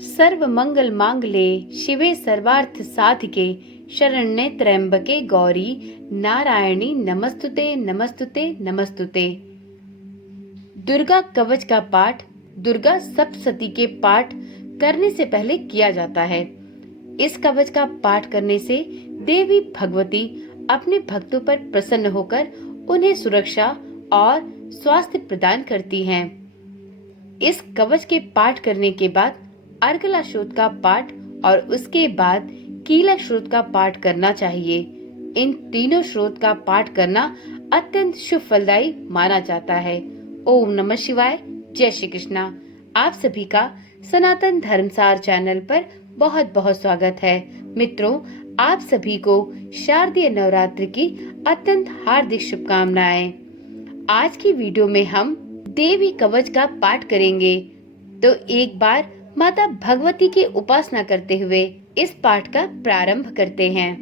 सर्व मंगल मांगल्ये शिवे सर्वार्थ साधिके शरण्ये त्र्यंबके गौरी नारायणी नमस्तुते नमस्तुते नमस्तुते। दुर्गा कवच का पाठ दुर्गा सप्तशती के पाठ करने से पहले किया जाता है। इस कवच का पाठ करने से देवी भगवती अपने भक्तों पर प्रसन्न होकर उन्हें सुरक्षा और स्वास्थ्य प्रदान करती हैं। इस कवच के पाठ करने के बाद अर्गला श्रोत का पाठ और उसके बाद कीलक श्रोत का पाठ करना चाहिए। इन तीनों श्रोत का पाठ करना अत्यंत शुभ फलदायी माना जाता है। ओम नमः शिवाय। जय श्री कृष्णा। आप सभी का सनातन धर्मसार चैनल पर बहुत बहुत स्वागत है। मित्रों, आप सभी को शारदीय नवरात्रि की अत्यंत हार्दिक शुभकामनाएं। आज की वीडियो में हम देवी कवच का पाठ करेंगे, तो एक बार माता भगवती की उपासना करते हुए इस पाठ का प्रारंभ करते हैं।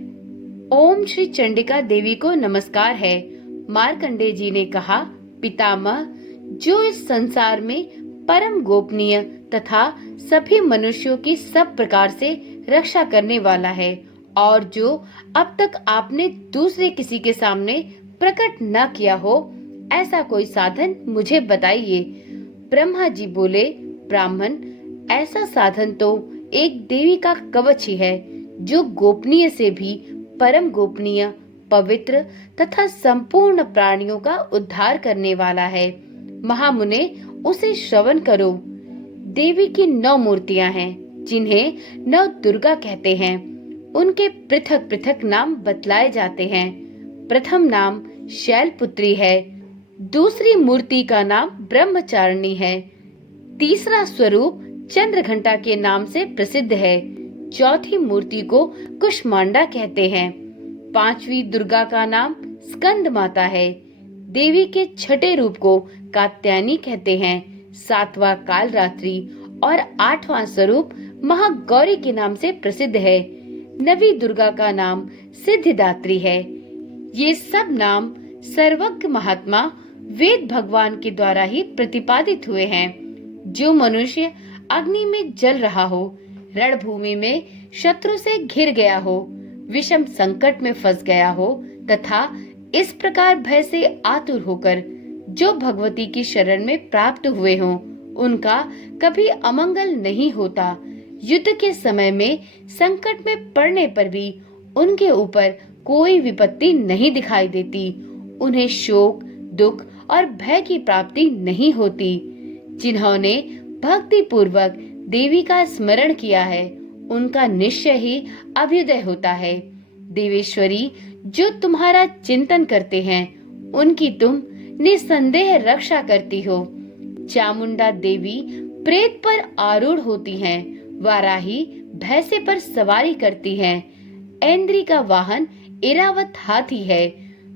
ओम श्री चंडिका देवी को नमस्कार है। मार्कंडेय जी ने कहा, पितामह, जो इस संसार में परम गोपनीय तथा सभी मनुष्यों की सब प्रकार से रक्षा करने वाला है और जो अब तक आपने दूसरे किसी के सामने प्रकट न किया हो, ऐसा कोई साधन मुझे बताइए। ब्रह्मा जी बोले, ब्राह्मण, ऐसा साधन तो एक देवी का कवच ही है जो गोपनीय से भी परम गोपनीय, पवित्र तथा संपूर्ण प्राणियों का उद्धार करने वाला है। महामुने, उसे श्रवण करो। देवी की 9 मूर्तियां हैं जिन्हें नव दुर्गा कहते हैं। उनके पृथक पृथक नाम बतलाए जाते हैं। प्रथम नाम शैलपुत्री है, दूसरी मूर्ति का नाम ब्रह्मचारिणी है, तीसरा स्वरूप चंद्रघंटा के नाम से प्रसिद्ध है, चौथी मूर्ति को कुष्मांडा कहते हैं, पांचवी दुर्गा का नाम स्कंद माता है, देवी के छठे रूप को कात्यायनी कहते हैं, सातवां कालरात्रि और आठवां स्वरूप महागौरी के नाम से प्रसिद्ध है, नवी दुर्गा का नाम सिद्धिदात्री है। ये सब नाम सर्वज्ञ महात्मा वेद भगवान के द्वारा ही प्रतिपादित हुए हैं। जो मनुष्य अग्नि में जल रहा हो, रणभूमि में शत्रु से घिर गया हो, विषम संकट में फंस गया हो तथा इस प्रकार भय से आतुर होकर जो भगवती की शरण में प्राप्त हुए हों, उनका कभी अमंगल नहीं होता। युद्ध के समय में संकट में पड़ने पर भी उनके ऊपर कोई विपत्ति नहीं दिखाई देती। उन्हें शोक, दुख और भय की प्राप्ति नहीं होती। जिन्होंने भक्ति पूर्वक देवी का स्मरण किया है, उनका निश्चय ही अभ्युदय होता है। देवेश्वरी, जो तुम्हारा चिंतन करते हैं, उनकी तुम निसंदेह रक्षा करती हो। चामुंडा देवी प्रेत पर आरूढ़ होती हैं, वाराही भैंसे पर सवारी करती हैं, ऐन्द्री का वाहन इरावत हाथी है,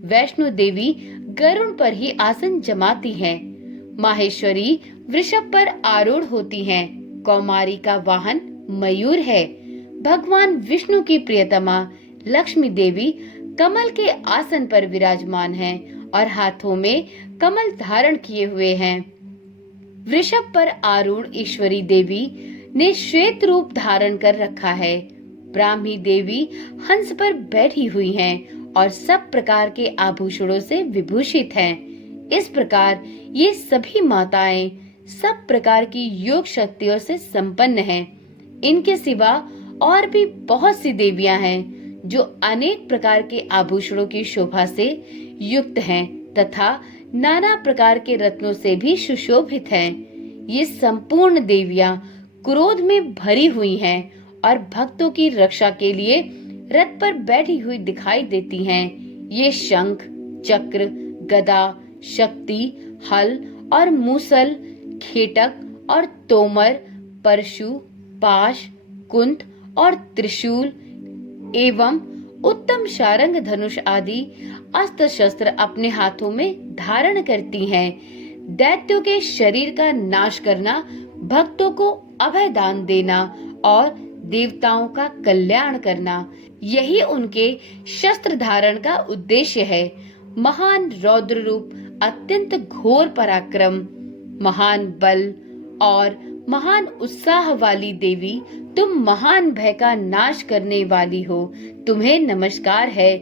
वैष्णो देवी गरुड़ पर ही आसन जमाती हैं, माहेश्वरी वृषभ पर आरूढ़ होती हैं, कौमारी का वाहन मयूर है, भगवान विष्णु की प्रियतमा लक्ष्मी देवी कमल के आसन पर विराजमान हैं और हाथों में कमल धारण किए हुए हैं। वृषभ पर आरूढ़ ईश्वरी देवी ने श्वेत रूप धारण कर रखा है। ब्राह्मी देवी हंस पर बैठी हुई हैं और सब प्रकार के आभूषणों से विभूषित हैं। इस प्रकार ये सभी माताएं सब प्रकार की योग शक्तियों से संपन्न हैं। इनके सिवा और भी बहुत सी देवियां हैं जो अनेक प्रकार के आभूषणों की शोभा से युक्त हैं तथा नाना प्रकार के रत्नों से भी सुशोभित हैं। ये संपूर्ण देवियां क्रोध में भरी हुई हैं और भक्तों की रक्षा के लिए रथ पर बैठी हुई दिखाई देती हैं। ये शंख, चक्र, गदा, शक्ति, हल और मूसल, खेटक और तोमर, परशु, पाश, कुंत और त्रिशूल एवं उत्तम शारंग धनुष आदि अस्त्र शस्त्र अपने हाथों में धारण करती हैं। दैत्यों के शरीर का नाश करना, भक्तों को अभय दान देना और देवताओं का कल्याण करना, यही उनके शस्त्र धारण का उद्देश्य है। महान रौद्र रूप, अत्यंत घोर पराक्रम, महान बल और महान उत्साह वाली देवी, तुम महान भय का नाश करने वाली हो, तुम्हें नमस्कार है।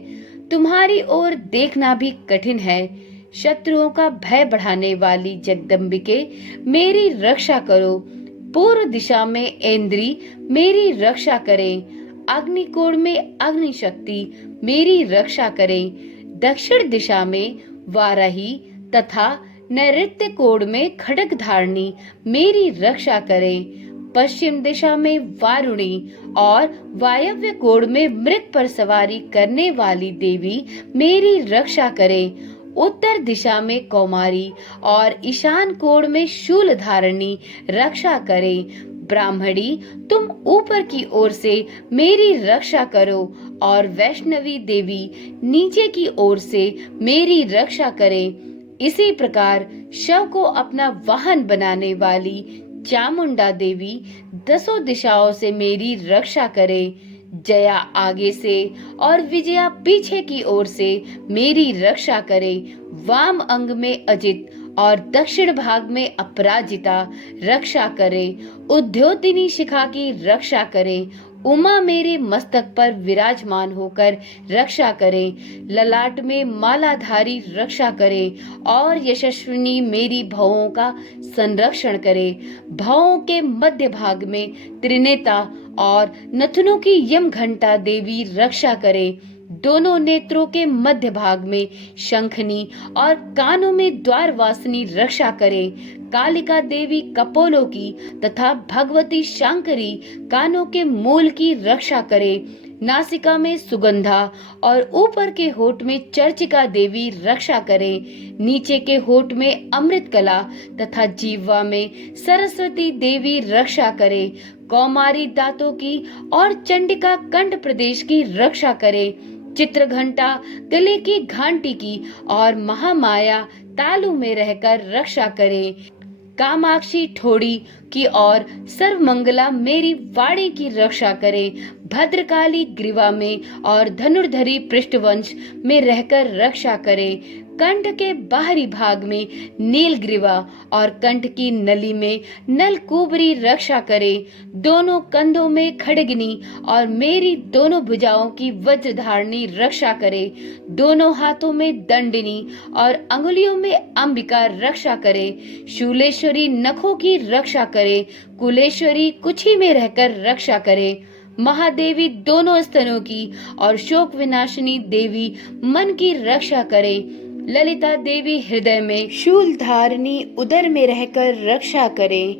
तुम्हारी ओर देखना भी कठिन है। शत्रुओं का भय बढ़ाने वाली जगदम्बिके, मेरी रक्षा करो। पूर्व दिशा में ऐन्द्री मेरी रक्षा करें। अग्निकोण में अग्नि शक्ति मेरी रक्षा करें। दक्षिण दिशा में वाराही तथा नैऋत्य कोण में खड्ग धारणी मेरी रक्षा करें। पश्चिम दिशा में वारुणी और वायव्य कोण में मृग पर सवारी करने वाली देवी मेरी रक्षा करें। उत्तर दिशा में कौमारी और ईशान कोण में शूल धारणी रक्षा करें। ब्राह्मणी, तुम ऊपर की ओर से मेरी रक्षा करो और वैष्णवी देवी नीचे की ओर से मेरी रक्षा करें। इसी प्रकार शव को अपना वाहन बनाने वाली चामुंडा देवी दसों दिशाओं से मेरी रक्षा करे। जया आगे से और विजया पीछे की ओर से मेरी रक्षा करे। वाम अंग में अजित और दक्षिण भाग में अपराजिता रक्षा करे। उद्योतिनी शिखा की रक्षा करे। उमा मेरे मस्तक पर विराजमान होकर रक्षा करें। ललाट में मालाधारी रक्षा करे और यशस्विनी मेरी भवों का संरक्षण करे। भवों के मध्य भाग में त्रिनेता और नथनों की यम घंटा देवी रक्षा करे। दोनों नेत्रों के मध्य भाग में शंखनी और कानों में द्वारवासिनी रक्षा करे। कालिका देवी कपोलों की तथा भगवती शांकरी कानों के मूल की रक्षा करे। नासिका में सुगंधा और ऊपर के होठ में चर्चिका देवी रक्षा करे। नीचे के होठ में अमृत कला तथा जीवा में सरस्वती देवी रक्षा करे। कौमारी दांतों की और चंडिका कंठ प्रदेश की रक्षा करे। चित्रघंटा गले की घंटी की और महामाया तालु में रहकर रक्षा करे। कामाक्षी ठोड़ी की और सर्वमंगला मेरी वाणी की रक्षा करे। भद्रकाली ग्रीवा में और धनुर्धरी पृष्ठवंश में रहकर रक्षा करे। कंठ के बाहरी भाग में नीलग्रीवा और कंठ की नली में नलकूबरी रक्षा करे। दोनों कंधों में खड्गनी और मेरी दोनों भुजाओं की वज्रधारणी रक्षा करे। दोनों हाथों में दंडिनी और अंगुलियों में अंबिका रक्षा करे। शूलेश्वरी नखों की रक्षा करे। कुलेश्वरी कुछी में रहकर रक्षा करे। महादेवी दोनों स्तनों की और शोक विनाशिनी देवी मन की रक्षा करे। ललिता देवी हृदय में, शूल धारणी उदर में रहकर रक्षा करे।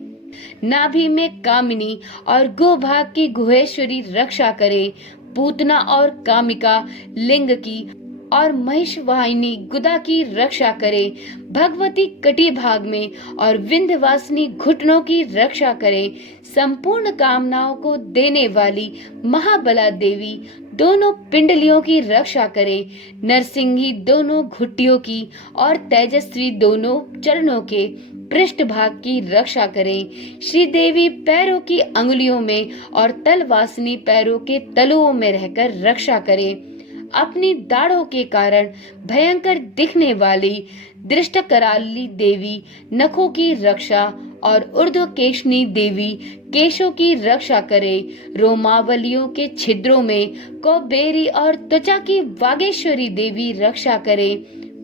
नाभि में कामिनी और गोभाग की गुहेश्वरी रक्षा करे। पूतना और कामिका लिंग की और महिषवाहिनी गुदा की रक्षा करे। भगवती कटी भाग में और विंध्यवासिनी घुटनों की रक्षा करे। संपूर्ण कामनाओं को देने वाली महाबला देवी दोनों पिंडलियों की रक्षा करे। नरसिंही दोनों घुटियों की और तेजस्वी दोनों चरणों के पृष्ठ भाग की रक्षा करें। श्री देवी पैरों की अंगुलियों में और तलवासिनी पैरों के तलुओं में रहकर रक्षा करें। अपनी दाढ़ों के कारण भयंकर दिखने वाली दृष्टकराली देवी नखों की रक्षा और ऊर्ध्वकेशनी देवी केशों की रक्षा करे। रोमावलियों के छिद्रों में कौबेरी और त्वचा की वागेश्वरी देवी रक्षा करे।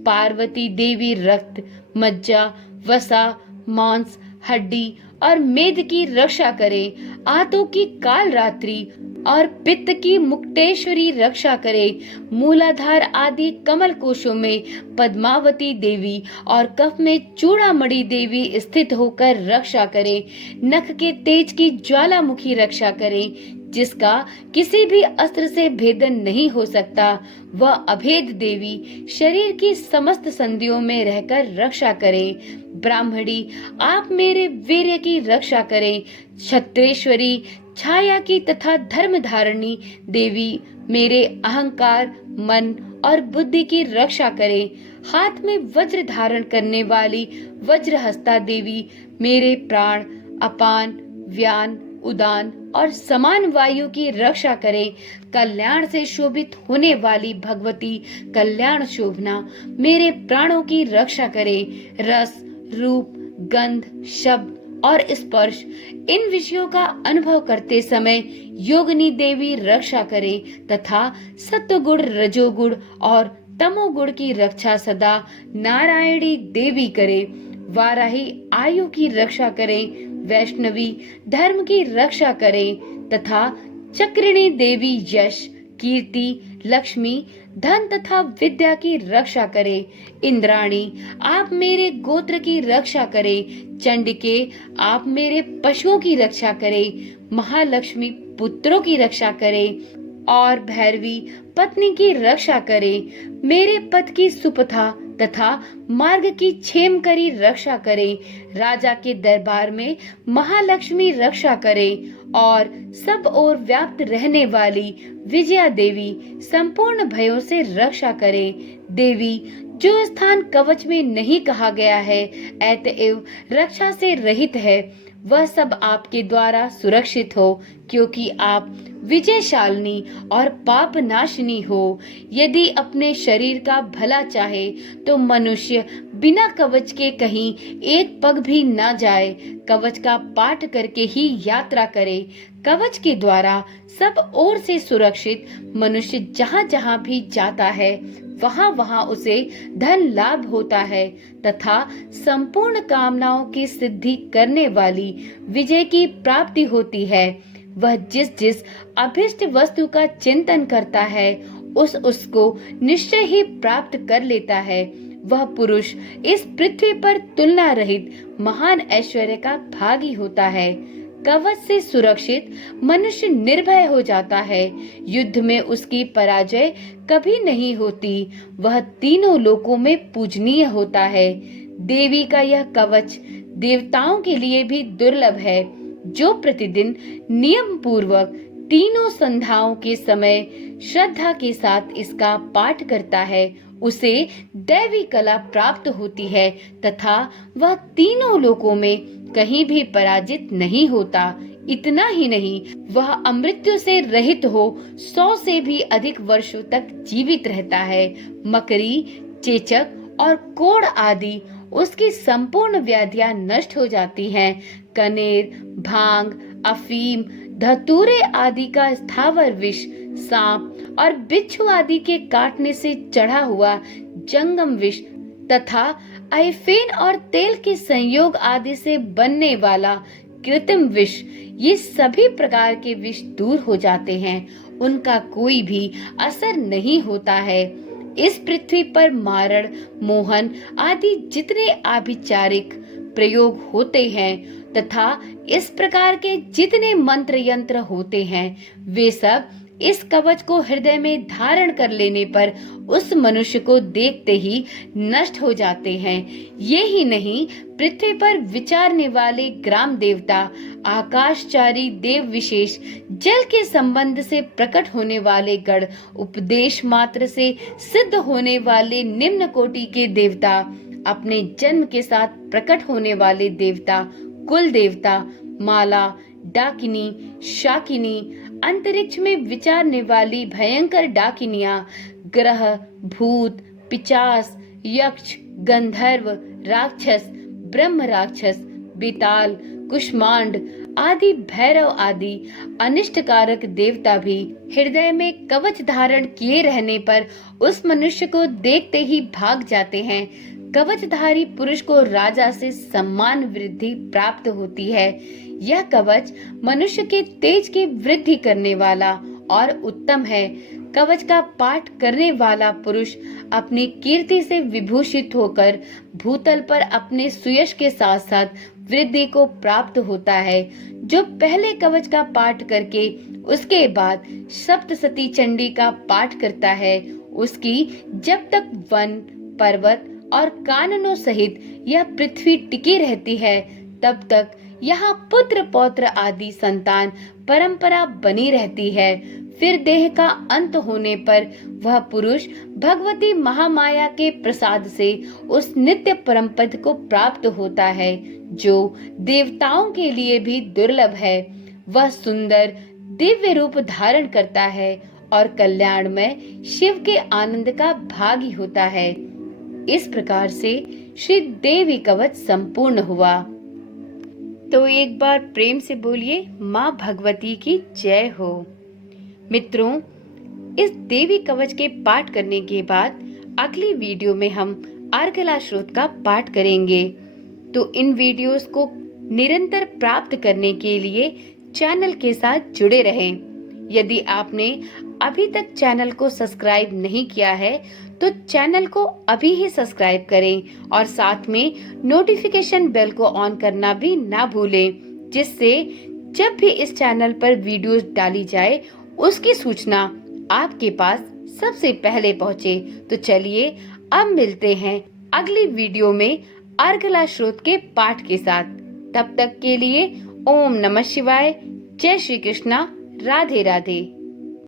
पार्वती देवी रक्त, मज्जा, वसा, मांस, हड्डी और मेद की रक्षा करे। आंतों की काल रात्रि और पित्त की मुक्तेश्वरी रक्षा करे। मूलाधार आदि कमल कोशों में पद्मावती देवी और कफ में चूड़ामणि देवी स्थित होकर रक्षा करे। नख के तेज की ज्वालामुखी रक्षा करे, जिसका किसी भी अस्त्र से भेदन नहीं हो सकता। वह अभेद देवी शरीर की समस्त संधियों में रहकर रक्षा करे। ब्राह्मणी, आप मेरे वीर्य की रक्षा करें। क्षत्रेश्वरी छाया की तथा धर्म धारणी देवी मेरे अहंकार, मन और बुद्धि की रक्षा करे। हाथ में वज्र धारण करने वाली वज्रहस्ता देवी मेरे प्राण, अपान, व्यान, उदान और समान वायु की रक्षा करे। कल्याण से शोभित होने वाली भगवती कल्याण शोभना मेरे प्राणों की रक्षा करे। रस, रूप, गंध, शब्द और स्पर्श, इन विषयों का अनुभव करते समय योगिनी देवी रक्षा करे तथा सत्वगुण, रजोगुण और तमोगुण की रक्षा सदा नारायणी देवी करे। वाराही आयु की रक्षा करे, वैष्णवी धर्म की रक्षा करे तथा चक्रिणी देवी यश, कीर्ति, लक्ष्मी, धन तथा विद्या की रक्षा करे। इंद्राणी आप मेरे गोत्र की रक्षा करे। चंडिके आप मेरे पशुओं की रक्षा करे। महालक्ष्मी पुत्रों की रक्षा करे और भैरवी पत्नी की रक्षा करे। मेरे पद की सुपथा तथा मार्ग की क्षेम करी रक्षा करे। राजा के दरबार में महालक्ष्मी रक्षा करे और सब ओर व्याप्त रहने वाली विजया देवी संपूर्ण भयों से रक्षा करे। देवी जो स्थान कवच में नहीं कहा गया है अतएव रक्षा से रहित है, वह सब आपके द्वारा सुरक्षित हो, क्योंकि आप विजयशालिनी और पाप नाशिनी हो। यदि अपने शरीर का भला चाहे तो मनुष्य बिना कवच के कहीं एक पग भी ना जाए, कवच का पाठ करके ही यात्रा करे। कवच के द्वारा सब ओर से सुरक्षित मनुष्य जहाँ जहाँ भी जाता है वहाँ वहाँ उसे धन लाभ होता है तथा संपूर्ण कामनाओं की सिद्धि करने वाली विजय की प्राप्ति होती है। वह जिस जिस अभिष्ट वस्तु का चिंतन करता है उसको निश्चय ही प्राप्त कर लेता है। वह पुरुष इस पृथ्वी पर तुलना रहित महान ऐश्वर्य का भागी होता है। कवच से सुरक्षित मनुष्य निर्भय हो जाता है। युद्ध में उसकी पराजय कभी नहीं होती। वह तीनों लोकों में पूजनीय होता है। देवी का यह कवच देवताओं के लिए भी दुर्लभ है। जो प्रतिदिन नियम पूर्वक तीनों संध्याओं के समय श्रद्धा के साथ इसका पाठ करता है उसे दैवी कला प्राप्त होती है तथा वह तीनों लोकों में कहीं भी पराजित नहीं होता। इतना ही नहीं, वह अमृत्यु से रहित हो 100 से भी अधिक वर्षों तक जीवित रहता है। मकरी, चेचक और कोढ़ आदि उसकी संपूर्ण व्याधियां नष्ट हो जाती हैं। कनेर, भांग, अफीम, धतूरे आदि का स्थावर विष, सांप और बिच्छू आदि के काटने से चढ़ा हुआ जंगम विष तथा आइफेन और तेल के संयोग आदि से बनने वाला कृत्रिम विष, ये सभी प्रकार के विष दूर हो जाते हैं। उनका कोई भी असर नहीं होता है। इस पृथ्वी पर मारण, मोहन आदि जितने आभिचारिक प्रयोग होते हैं तथा इस प्रकार के जितने मंत्र यंत्र होते हैं वे सब इस कवच को हृदय में धारण कर लेने पर उस मनुष्य को देखते ही नष्ट हो जाते हैं। ये ही नहीं, पृथ्वी पर विचारने वाले ग्राम देवता, आकाशचारी देव विशेष, जल के संबंध से प्रकट होने वाले गण, उपदेश मात्र से सिद्ध होने वाले निम्न कोटि के देवता, अपने जन्म के साथ प्रकट होने वाले देवता, कुल देवता, माला, डाकिनी, शाकिनी, अंतरिक्ष में विचारने वाली भयंकर डाकिनियां, ग्रह, भूत, पिचास, यक्ष, गंधर्व, राक्षस, ब्रह्म राक्षस, बेताल, कुष्मांड आदि, भैरव आदि अनिष्टकारक देवता भी हृदय में कवच धारण किए रहने पर उस मनुष्य को देखते ही भाग जाते हैं। कवचधारी पुरुष को राजा से सम्मान वृद्धि प्राप्त होती है। यह कवच मनुष्य के तेज की वृद्धि करने वाला और उत्तम है। कवच का पाठ करने वाला पुरुष अपनी कीर्ति से विभूषित होकर भूतल पर अपने सुयश के साथ साथ वृद्धि को प्राप्त होता है। जो पहले कवच का पाठ करके उसके बाद सप्तसती चंडी का पाठ करता है, उसकी जब तक वन, पर्वत और काननों सहित यह पृथ्वी टिकी रहती है तब तक यहाँ पुत्र पौत्र आदि संतान परंपरा बनी रहती है। फिर देह का अंत होने पर वह पुरुष भगवती महामाया के प्रसाद से उस नित्य परम पद को प्राप्त होता है जो देवताओं के लिए भी दुर्लभ है। वह सुंदर दिव्य रूप धारण करता है और कल्याण में शिव के आनंद का भागी होता है। इस प्रकार से श्री देवी कवच संपूर्ण हुआ। तो एक बार प्रेम से बोलिए माँ भगवती की जय हो। मित्रों, इस देवी कवच के पाठ करने के बाद अगली वीडियो में हम अर्गला श्रोत का पाठ करेंगे। तो इन वीडियोस को निरंतर प्राप्त करने के लिए चैनल के साथ जुड़े रहें। यदि आपने अभी तक चैनल को सब्सक्राइब नहीं किया है तो चैनल को अभी ही सब्सक्राइब करें और साथ में नोटिफिकेशन बेल को ऑन करना भी ना भूलें, जिससे जब भी इस चैनल पर वीडियोस डाली जाए उसकी सूचना आपके पास सबसे पहले पहुंचे। तो चलिए अब मिलते हैं अगली वीडियो में अर्गला श्रोत के पाठ के साथ। तब तक के लिए ओम नमः शिवाय, जय श्री कृष्णा, राधे राधे।